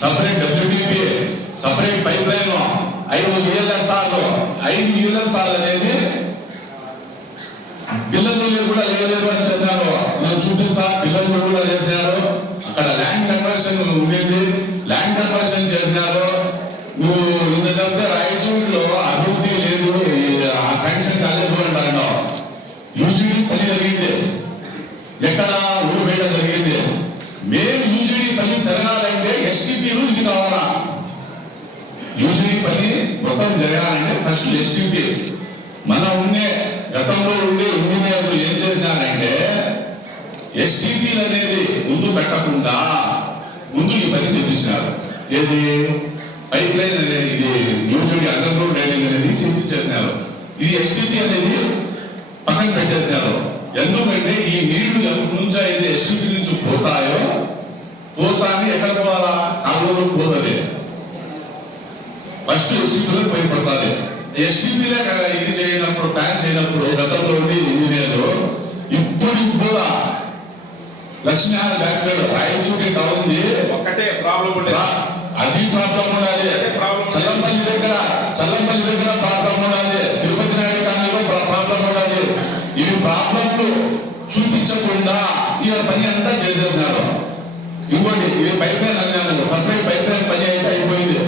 Separate డబ్ల్యూడిపిఏ separate ఐదు యుఎల్ఎస్ఆర్లు అనేది పిల్లలు కూడా లేదు అని చెప్పారు నేను చూపిస్తా పిల్లలు కూడా చేశారు అక్కడ ల్యాండ్ కన్వర్షన్ ఉండేది ల్యాండ్ కన్వర్షన్ జరగాలంటే ఎస్టీపీ మన ఉండే గతంలో ఉండే ఇంజనీర్లు ఏం చేసినారంటే ఎస్టీపీలు అనేది ముందు పెట్టకుండా ముందు ఈ పని చేపించినారు. ఏది? పైప్ లైన్ అనేది ఇది యూజీడీ అండర్ గ్రౌండ్ డ్రైనేజ్ అనేది చేపించేసినారు. ఇది ఎస్టీపీ అనేది పక్కన పెట్టేసినారు. ఎందుకంటే ఈ నీళ్ళు ఎప్పటి నుంచి అయితే ఎస్టీపీ నుంచి పోతాయో పోతాన్ని ఎక్కడ పోవాలా? కాలువలో పోతుంది. ఫస్ట్ ఎస్టీపీలో భయపడాలి ఎస్టీపీలే ఇది చేయనప్పుడు ప్లాన్ చేయనప్పుడు గతంలో ఉండి ఇంజనీర్లు ఇప్పుడు కూడా Lakshminarayana back side Rayachoti town ఉంది ఒక్కటే ప్రాబ్లం ఉండేది అది ప్రాబ్లం ఉండాలి. చల్లంపల్లి దగ్గర చల్లంపల్లి దగ్గర ప్రాబ్లం ఉండాలి. తిరుపతి నాయుడు కాలనీలో ప్రా- ప్రాబ్లం ఉండాలి. ఇవి ప్రాబ్లంలు చూపించకుండా ఈ పని అంతా చేసేసినారు. ఇంకోటి ఇది పైప్ లైన్ అన్నాను. సపరేట్ పైప్ లైన్ పని అయితే అయిపోయింది.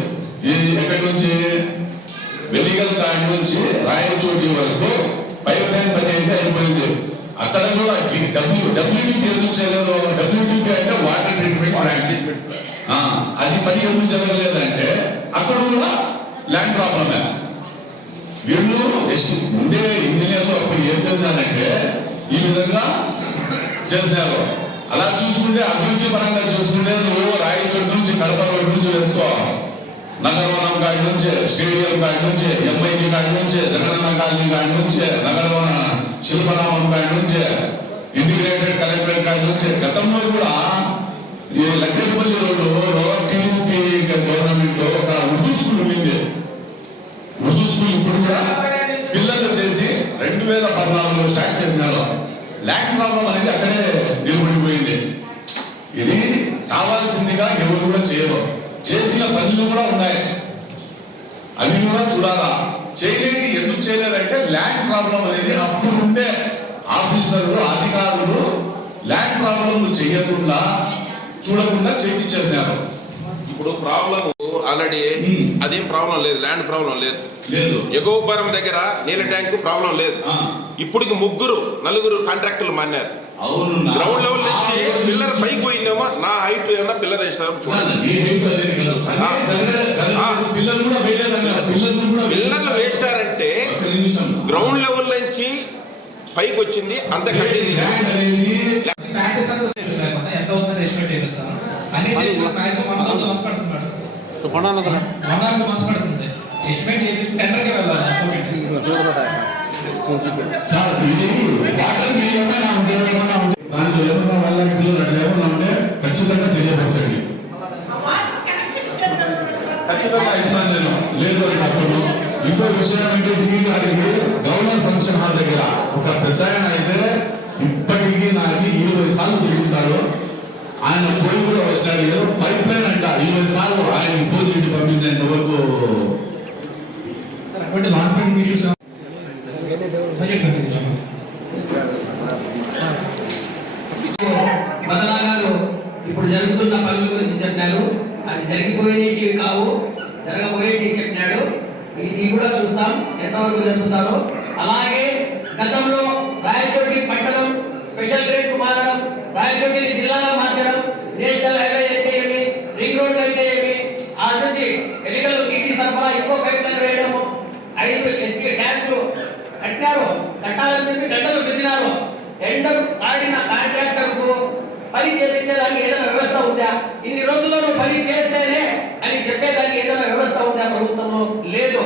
ఇది ఎక్కడి నుంచి? వెలిగల్ కాడి నుంచి రాయచోటి వరకు పైప్ లైన్ పని అయితే అయిపోయింది. అక్కడ కూడా డబ్ల్యూ డబ్ల్యూడిపి ఎందుకు చేయలేదు? డబ్ల్యూడిపి అంటే వాటర్ ట్రీట్మెంట్ ప్లాంట్ అది పని ఎందుకు జరగలేదంటే అక్కడ కూడా ల్యాండ్ ప్రాబ్లమే వీళ్ళు ఉండే ఇంజనీర్లు అప్పుడు ఏం చేశారంటే ఈ విధంగా చేశారు. అలా చూసుకుంటే అభివృద్ధి పరంగా చూసుకుంటే నువ్వు రాయచోటి నుంచి కడప రోడ్ నుంచి వేసుకో. నగరవనం కాడి నుంచి స్టేడియం కాడి నుంచి ఎంఐటి కాడి నుంచి జగనన్న కాలనీ కాడి నుంచి నగరవన శిల్పనామం కాడి నుంచి ఇంటిగ్రేటెడ్ కలెక్టరేట్ కాడి నుంచి గతంలో కూడా ఈ లక్ష్మీపల్లి రోడ్డు టీడీపీ గవర్నమెంట్లో ఒక ఉర్దూ స్కూల్ ఉండింది ఉర్దూ స్కూల్ ఇప్పుడు కూడా పిల్లలు చేసి రెండు వేల పద్నాలుగులో స్టార్ట్ చేసినారు ల్యాండ్ ప్రాబ్లం అనేది అక్కడే నిలబడిపోయింది ఇది కావాల్సిందిగా ఎవరు కూడా చేయరు చేసిన పనులు కూడా ఉన్నాయి. అవి కూడా చూడాలా? చేయలేని ఎందుకు చేయలేదంటే ల్యాండ్ ప్రాబ్లం అనేది అప్పుడు ఉండే ఆఫీసర్లు అధికారులు ల్యాండ్ ప్రాబ్లం చేయకుండా చూడకుండా చేయించేశారు ఇప్పుడు ప్రాబ్లం ఆల్రెడీ. అదేం ప్రాబ్లం లేదు ల్యాండ్ ప్రాబ్లం లేదు. లేదు. ఎగోపురం దగ్గర నీళ్ళ ట్యాంకు ప్రాబ్లం లేదు. ఇప్పటికి ముగ్గురు నలుగురు కాంట్రాక్టులు మారినారు. అవును నా- గ్రౌండ్ లెవెల్ నుంచి పిల్లర్ పైకి పోయిందేమో నా హైట్ ఏమన్నా పిల్లర్ కూడా పిల్లర్లు వేసినారంటే గ్రౌండ్ లెవెల్ నుంచి పైకి వచ్చింది అంత కట్టింది ఎస్టిమేట్ టెండర్కి వెళ్ళాలి సార్ ఇది వాటర్ మీ ఏమైనా ఉంటే ఏమైనా ఉంటే దాంట్లో ఏమైనా వాళ్ళ అట్లా ఏమైనా ఉంటే ఖచ్చితంగా తెలియపరచండి ఖచ్చితంగా ఇస్తాను నేను. లేదు అని చెప్పను. ఇంకో విషయం అంటే ఈ గారికి గవర్నర్ ఫంక్షన్ హాల్ దగ్గర ఒక పెద్ద ఆయన అయితే ఇప్పటికీ నాకు ఇరవై సార్లు తిరుగుతాడు. ఆయన పోయి కూడా వచ్చినాడు. ఏదో పైప్ లైన్ అంట. ఇరవై సార్లు ఆయన ఫోన్ చేసి పంపించేంత వరకు మదనా గారు ఇప్పుడు జరుగుతున్న పనుల గురించి చెప్పినారు. అది జరిగిపోయేటివి కావు జరగబోయేటివి చెప్పినాడు. ఇది కూడా చూస్తాం ఎంతవరకు జరుపుతారో. అలాగే గతంలో రాయచోటి పట్టణం స్పెషల్ గ్రేడ్కు మారడం రాయచోటిని జిల్లాగా మార్చడం నేషనల్ హైవే అయితే ఏమి రింగ్ రోడ్ అయితే ఏమి ఆ నుంచి ఎన్నికలు నీటి సరఫరా ఎక్కువ ప్రయత్నం వేయడము ఐదు ఎస్టీ కట్టారు కట్టాలని చెప్పి టెండర్లు పెట్టినారు టెండర్ ఆడిన కాంట్రాక్టర్కు పని చేపించేదానికి ఏదైనా వ్యవస్థ ఉందా? ఇన్ని రోజుల్లో నువ్వు పని చేస్తేనే అని చెప్పేదానికి ఏదైనా వ్యవస్థ ఉందా ప్రభుత్వంలో? లేదు.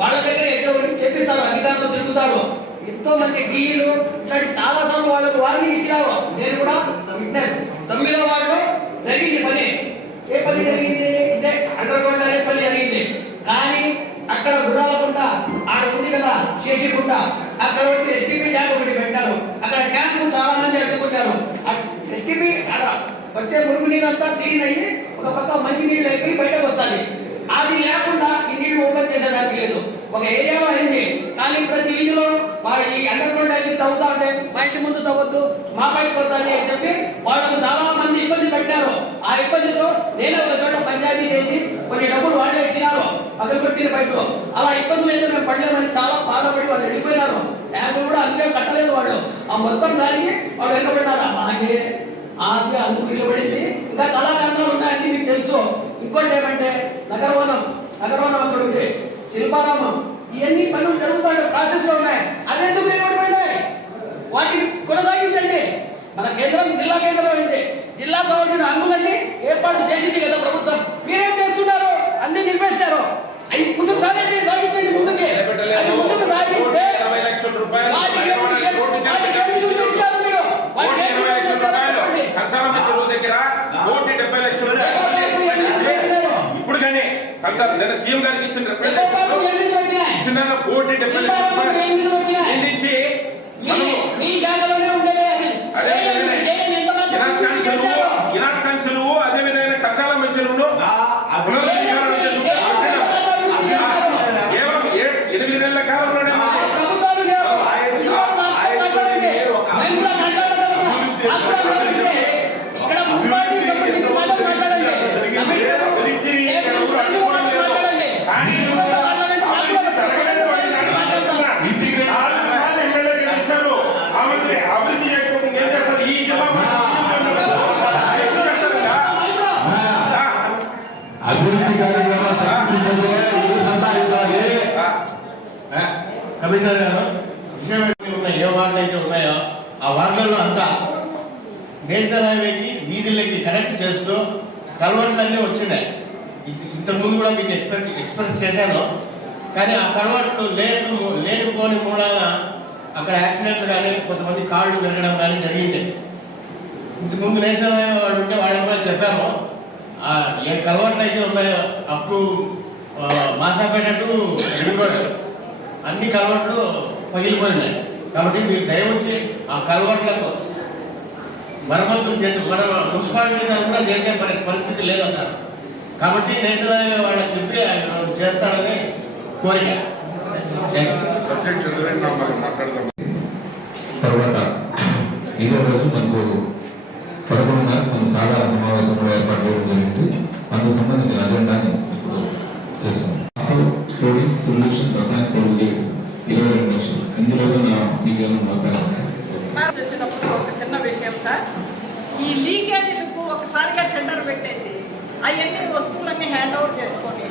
వాళ్ళ దగ్గర ఎటువంటి చెప్పిస్తారు అధికారులు తిరుగుతారు. ఎంతో మంది డీలు ఇట్లాంటి చాలా సార్లు వాళ్ళకు వార్నింగ్ ఇచ్చినారు నేను కూడా విట్నెస్ తొమ్మిదో వాళ్ళు జరిగింది పని ఏ పని జరిగింది ఇదే అండర్ గ్రౌండ్ అనే పని జరిగింది కానీ అక్కడ గుడాలకుంట ఆడ ఉంది కదా శేషికుంట అక్కడ వచ్చి ఎస్టీపీ ట్యాంక్ ఒకటి పెట్టారు అక్కడ ట్యాంక్ చాలా మంది అడ్డుకున్నారు ఎస్టీపీ అక్కడ నీరు అంతా క్లీన్ అయ్యి ఒక పక్క మంచి నీళ్ళు అయిపోయి బయటకు వస్తాయి అది లేకుండా ఈ నీళ్ళు ఓపెన్ చేసేదానికి లేదు. ఒక ఏరియాలో అయింది. కానీ ప్రతి వీధిలో వాళ్ళు ఈ అండర్ గ్రౌండ్ అయితే తవ్వుతా ఉంటే మా ఇంటి ముందు తవ్వద్దు మా పైకి పోతుంది అని చెప్పి వాళ్ళకు చాలా మంది ఇబ్బంది పెట్టారు. ఆ ఇబ్బందితో నేను ఒక చోట పంచాయతీ చేసి కొన్ని డబ్బులు వాళ్ళే ఇచ్చినారు పగలగొట్టిన బయట అలా ఇబ్బందులు అయితే మేము పడలేమని చాలా బాధపడి వాళ్ళు వెళ్ళిపోయినారు. ట్యాంకులు కూడా అందుకే కట్టలేదు వాళ్ళు. ఆ మొత్తం దానికి వాళ్ళు వెనుకబడ్డారు. అలాగే అది అందుకు నిలబడింది. ఇంకా చాలా కారణాలు ఉన్నాయండి మీకు తెలుసు. ఇంకోటి ఏమంటే నగరవనం. నగరవనం అక్కడ ఉంది శిల్పారామం. ఇవన్నీ పనులు జరుగుతాయి ప్రాసెస్లో ఉన్నాయి. అది ఎందుకు నిలబడిపోయినాయి? వాటిని కొనసాగించండి. మన కేంద్రం జిల్లా కేంద్రం అయింది. జిల్లా కావాల్సిన హంగులన్నీ ఏర్పాటు చేసింది కదా ప్రభుత్వం. మీరేం చేస్తున్నారు? అన్ని నిలిపేస్తారు అవి ముందుకు సాగండి సాగించండి ముందుకి. ముందుకు సాగిస్తే ఇరవై లక్షల రూపాయలు వాటికి ఎప్పుడు- వాటికి ఎప్పుడు చూపించారు మీరు? వాటికి కోటి ఎప్పుడు ఇరవై లక్షల చూపించారు రూపాయలు చెప్పండి. కంచాల చెరువు దగ్గర కోటి డెబ్బై లక్షల ఎవరు ఎన్ని రూపాయలు పెట్టినారు? ఇప్పుడు కానీ కంచాల నిన్న సీఎం గారికి ఇచ్చిన? ఇచ్చిన కోటి డెబ్బై శిల్పారామం ఎన్ని రూపాయలు వచ్చినాయి? నిండించి మీ మీ జాగాలోనే ఉండేదే అది. అదే చేయండి, చేయండి, ఎంతమంది ఇనాక్ అభివృద్ధి చెరువు చేశారు? ఇనాక్ చెరువు అదే విధంగా కంచాల చెరువును పునరుద్ధరించాలని చెప్పి కేవలం ఏ- ఎనిమిది నెలల కాలంలోనే ఆ మాకు ప్రభుత్వాలు లేవు. శిల్పాలు మాత్రం మాట్లాడండి. మేము కూడా మాట్లాడగలము. మాకు కూడా మాట్లాడండి. ఇక్కడ మున్సిపాలిటీ సంబంధించి మాత్రం మాట్లాడండి. కమిషనరు, చైర్మన్ ప్రతి ఒక్కరు మాట్లాడండి. శిల్పాలు మాట్లాడండి. మాకు కూడా మాట్లాడతాం. నాలుగు సార్లు ఎమ్మెల్యే గెలిచారు. అభివృద్ధి అభివృద్ధి చేయకపోతే ఏం చేస్తారు ఈ జిల్లా ఏం చేస్తారు ఇంకా? ఆ, అభివృద్ధి కార్యక్రమాలు చక్కగా ఇదంతా ఇవ్వాలి ఆ, కమిషనర్ గారు విషయం ఉన్నాయి? ఏ వార్డులు అయితే ఉన్నాయో ఆ వార్డులలో అంతా నేషనల్ హైవేకి వీధులకి కనెక్ట్ చేస్తూ కల్వర్ట్లు అన్నీ వచ్చినాయి. ఇ- ఇంతకుముందు కూడా మీకు ఎక్స్ప్రెస్ ఎక్స్ప్రెస్ చేశాను. కానీ ఆ కల్వర్ట్లు లేకు లేకపోని మూలాన అక్కడ యాక్సిడెంట్లు కానీ కొంతమంది కాళ్ళు పెరగడం కానీ జరిగింది. ఇంతకుముందు నేషనల్ హైవే వాళ్ళు ఉంటే వాళ్ళకి కూడా చెప్పాము. ఏ కలవట్లు అయితే ఉన్నాయో అప్పుడు ఆ, మాసాపేట టు అన్ని కలవట్లు పగిలిపోయినాయి. కాబట్టి మీరు దయవుంచి ఆ కలవట్లకు మరమ్మతులు చేసి మన మున్సిపాలిటీ కూడా చేసే పరి పరిస్థితి లేదన్నారు. కాబట్టి నేషనల్ హైవే వాళ్ళకి చెప్పి ఆయన చేస్తారని కోరిక. తర్వాత ఇదే రోజు మనకు పదకొండున్నర మనకు సాధారణ సమావేశం కూడా ఏర్పాటు చేయడం జరిగింది. అందుకు సంబంధించిన అజెండాని ఇప్పుడు చేస్తున్నాం. సొల్యూషన్ రసాయన పొరుగు ఇరవై రెండు లక్షలు ఇందులో సార్ ఒక చిన్న విషయం సార్. ఈ లీకేజీలకు ఒకసారిగా టెండర్ పెట్టేసి అవన్నీ వస్తువులన్నీ హ్యాండ్ ఓవర్ చేసుకొని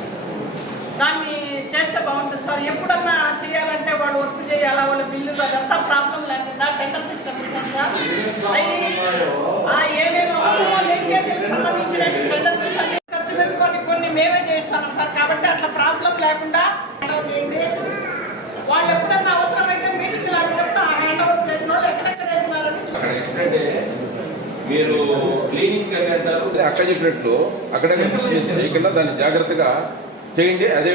దాన్ని చేస్తే బాగుంటుంది సార్. ఎప్పుడన్నా చేయాలంటే వాడు వర్క్ చేయాలా వాళ్ళ బిల్లు అదంతా ప్రాబ్లం లేకుండా టెండర్ సిస్టమ్ సార్. ఆ ఏమేమి అవసరమో లీకేజీలకు సంబంధించిన టెండర్ అన్ని ఖర్చు పెట్టుకొని కొన్ని మేమే చేస్తాం సార్. కాబట్టి అట్లా ప్రాబ్లం లేకుండా హ్యాండ్ ఓవర్ చేయండి వాళ్ళు ఎప్పుడన్నా అవసరమైతే మీటింగ్ లాగినప్పుడు ఆ హ్యాండ్ ఓవర్ చేసిన వాళ్ళు ఎక్కడెక్కడ వేసినారని అక్కడ ఏంటంటే మీరు క్లినిక్ అని అంటారు అక్కడ చెప్పినట్లు అక్కడ కింద దాన్ని జాగ్రత్తగా చేయండి. అదే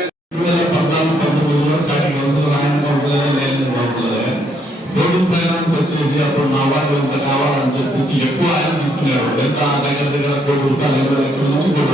వచ్చేసి అప్పుడు నా వాళ్ళు ఎంత కావాలని చెప్పేసి ఎక్కువ ఆయన తీసుకున్నారు ఎంత దగ్గర దగ్గర కోటి రూపాయలు ఎనభై లక్షల నుంచి కోటి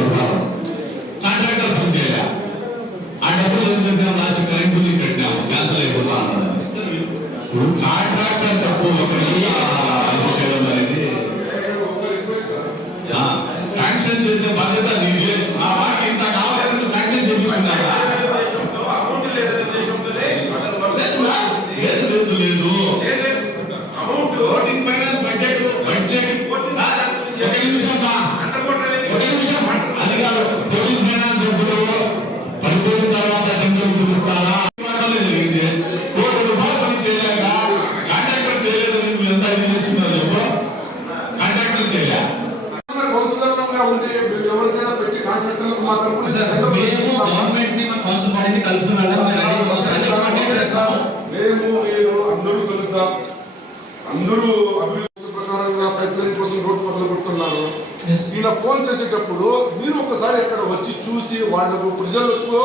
మేము మీరు అందరూ తెలుసా అందరూ అభివృద్ధి ప్రకారంగా పైప్ లైన్ కోసం రోడ్డు పనులు కొడుతున్నారు. ఈయన ఫోన్ చేసేటప్పుడు మీరు ఒకసారి ఇక్కడ వచ్చి చూసి వాళ్ళకు ప్రజలకు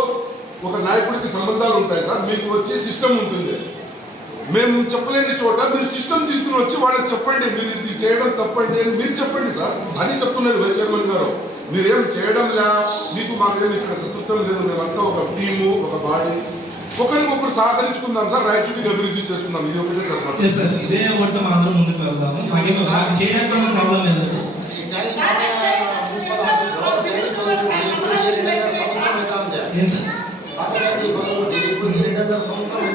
ఒక నాయకుడికి సంబంధాలు ఉంటాయి సార్ మీకు వచ్చి సిస్టమ్ ఉంటుంది. మేము చెప్పలేని చోట మీరు సిస్టమ్ తీసుకుని వచ్చి వాళ్ళకి చెప్పండి మీరు ఇది చేయడం తప్పండి అని మీరు చెప్పండి సార్. అది చెప్తున్నది వైస్ చైర్మన్ గారు. మీరేం చేయడం లే మీకు మాకేం ఇక్కడ శత్రుత్వం లేదు మేమంతా ఒక టీము ఒక బాడీ. ఒకరికొకరు సహకరించుకుందాం సార్ రాయచూటికి అభివృద్ధి చేసుకుందాం. ఇది ఒకటే సార్ మాకు. ఎస్ సార్ ఇదే ఒకటి అందరం ముందుకు వెళ్తాము మాకు చేయడానికి ప్రాబ్లం లేదు. ఏం సార్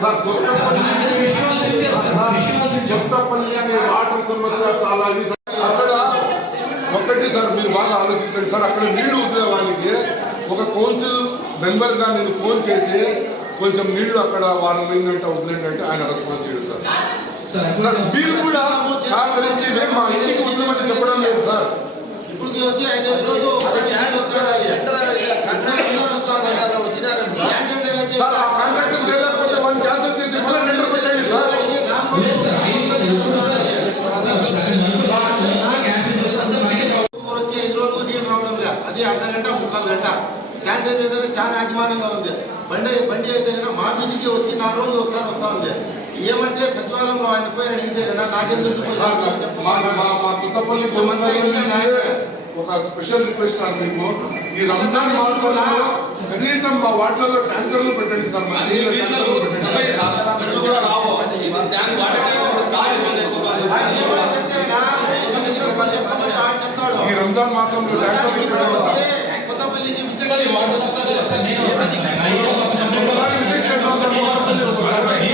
సార్ సార్ దాని మీద విషయాలు తెలిచారు సార్ విషయాలు తెలిచారు చెత్తపల్లి అనే వాటర్ సమస్య చాలా. అక్కడ ఒక్కటి సార్ మీరు బాగా ఆలోచించండి. సార్ అక్కడ నీళ్ళు వదిలే వాళ్ళకి ఒక కౌన్సిల్ మెంబర్గా నేను ఫోన్ చేసి కొంచెం నీళ్ళు అక్కడ వారం అయిందంటే వదిలేండి అంటే ఆయన రెస్పాన్స్ చేయడు సార్ సార్ మీరు కూడా సహకరించి మేము మా ఇంటికి వదిలేమని చెప్పడం లేదు సార్ ఇప్పటికి వచ్చి సార్ ఆ కాంట్రాక్ట్ చేయలేకపోతే క్యాన్సిల్ చేసి మళ్ళీ పెట్టండి సార్ ఐదు అది అర్ధ గంట ముక్కాలు గంట శానిటైజర్ అయితే చాలా యాజమాన్యంగా ఉంది బండి బండి అయితే కనుక మా వీధికి వచ్చి నాలుగు రోజులు ఒకసారి వస్తా ఉంది ఏమంటే సచివాలయంలో ఆయన పోయి అడిగితే కదా నాకేం తెలుసు సార్ మా మా మా తుత్తపల్లి కౌన్సిలర్ నుంచి ఒక స్పెషల్ రిక్వెస్ట్ సార్ మీకు ఈ రంజాన్ మాసంలో కనీసం మా వాటిలలో ట్యాంకర్లు పెట్టండి సార్ మా నీళ్ళ ట్యాంకర్లు పెట్టండి ఈ రంజాన్ మాసంలో ట్యాంకర్లు పెట్టండి సార్ సార్ ఈ వాటర్ సప్లై సార్ నేను వస్తాను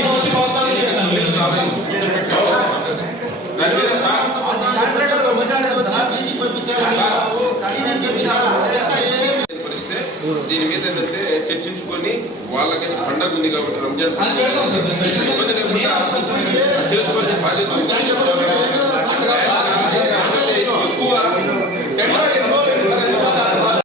వచ్చి వస్తాను దాని మీద ఏంటంటే చర్చించుకొని వాళ్ళకి పండగ ఉంది కాబట్టి రంజాన్ చేసుకోవాల్సిన బాధ్యత.